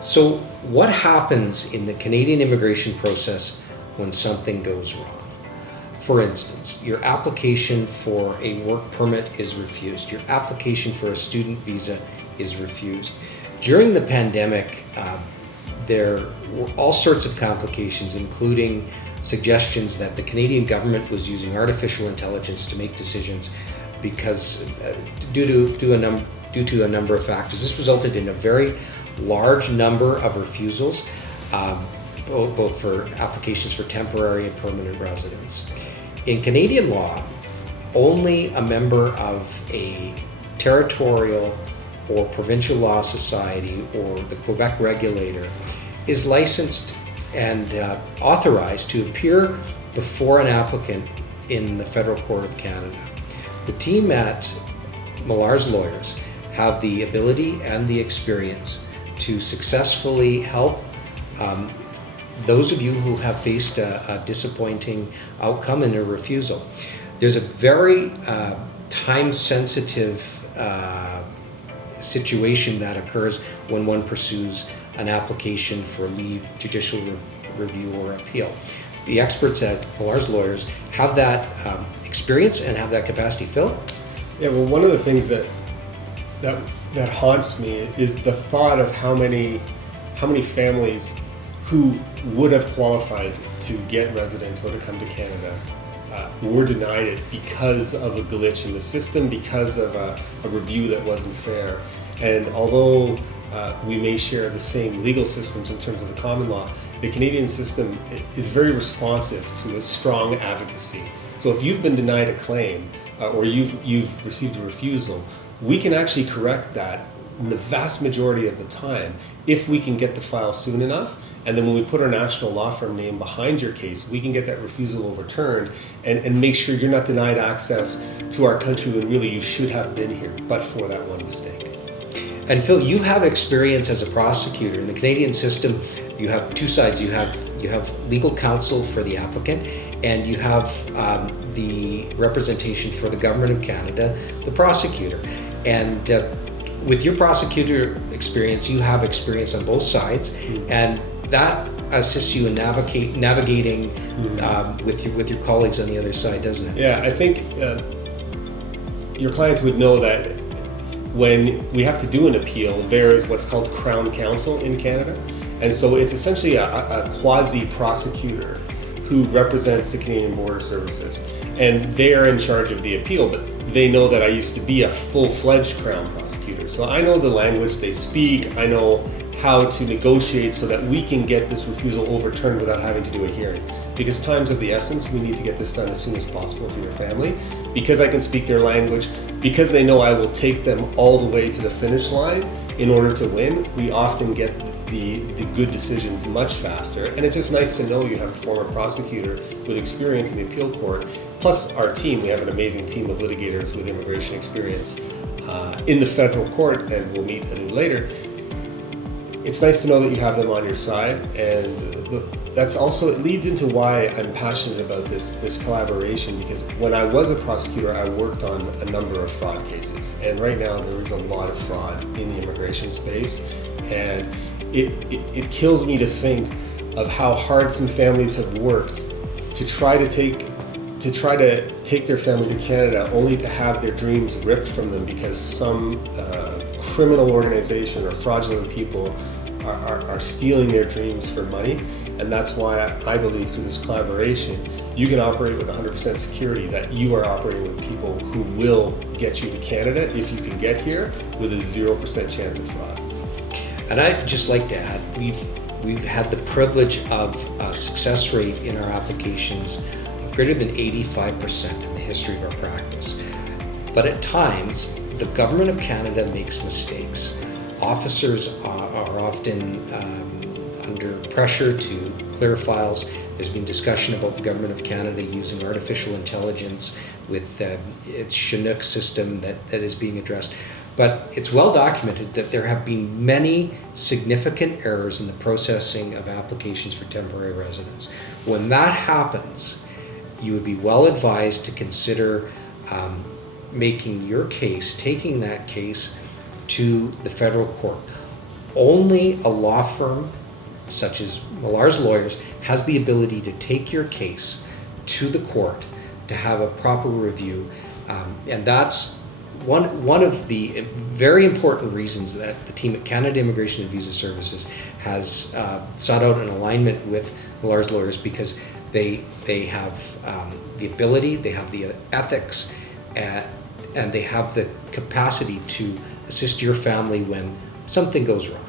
So what happens in the Canadian immigration process when something goes wrong? For instance, your application for a work permit is refused. Your application for a student visa is refused. During the pandemic, there were all sorts of complications, including suggestions that the Canadian government was using artificial intelligence to make decisions because due to a number of factors. This resulted in a very large number of refusals, both for applications for temporary and permanent residence. In Canadian law, only a member of a territorial or provincial law society or the Quebec regulator is licensed and authorized to appear before an applicant in the Federal Court of Canada. The team at Millar's Lawyers have the ability and the experience to successfully help those of you who have faced a disappointing outcome and a refusal. There's a very time-sensitive situation that occurs when one pursues an application for leave, judicial review, or appeal. The experts at Millar's Lawyers have that experience and have that capacity. Phil? Yeah, well, one of the things that haunts me is the thought of how many families who would have qualified to get residence or to come to Canada were denied it because of a glitch in the system, because of a review that wasn't fair. And although we may share the same legal systems in terms of the common law, the Canadian system is very responsive to a strong advocacy. So if you've been denied a claim or you've received a refusal, we can actually correct that in the vast majority of the time if we can get the file soon enough. And then when we put our national law firm name behind your case, we can get that refusal overturned and make sure you're not denied access to our country when really you should have been here, but for that one mistake. And Phil, you have experience as a prosecutor. In the Canadian system, you have two sides. You have legal counsel for the applicant, and you have the representation for the Government of Canada, the prosecutor. And with your prosecutor experience, you have experience on both sides, and that assists you in navigating with your colleagues on the other side, doesn't it? Yeah, I think your clients would know that when we have to do an appeal, there is what's called Crown Counsel in Canada. And so it's essentially a quasi-prosecutor who represents the Canadian Border Services. And they are in charge of the appeal, but they know that I used to be a full-fledged Crown prosecutor. So I know the language they speak, I know how to negotiate so that we can get this refusal overturned without having to do a hearing. Because time's of the essence, we need to get this done as soon as possible for your family. Because I can speak their language, because they know I will take them all the way to the finish line in order to win, we often get the good decisions much faster. And it's just nice to know you have a former prosecutor with experience in the appeal court, plus our team. We have an amazing team of litigators with immigration experience in the federal court, and we'll meet anew later. It's nice to know that you have them on your side, and that's also, it leads into why I'm passionate about this collaboration, because when I was a prosecutor, I worked on a number of fraud cases, and right now there is a lot of fraud in the immigration space, and it kills me to think of how hard some families have worked to try to take their family to Canada, only to have their dreams ripped from them because some criminal organization or fraudulent people are stealing their dreams for money. And that's why I believe through this collaboration, you can operate with 100% security that you are operating with people who will get you to Canada if you can get here with a 0% chance of fraud. And I'd just like to add, we've had the privilege of a success rate in our applications of greater than 85% in the history of our practice. But at times, the Government of Canada makes mistakes. Officers are often under pressure to clear files. There's been discussion about the Government of Canada using artificial intelligence with its Chinook system that is being addressed. But it's well documented that there have been many significant errors in the processing of applications for temporary residence. When that happens, you would be well advised to consider taking that case to the federal court. only a law firm such as Millar's Lawyers has the ability to take your case to the court to have a proper review, and that's one of the very important reasons that the team at Canada Immigration and Visa Services has sought out an alignment with Millar's Lawyers, because they have the ability, they have the ethics, and they have the capacity to assist your family when something goes wrong.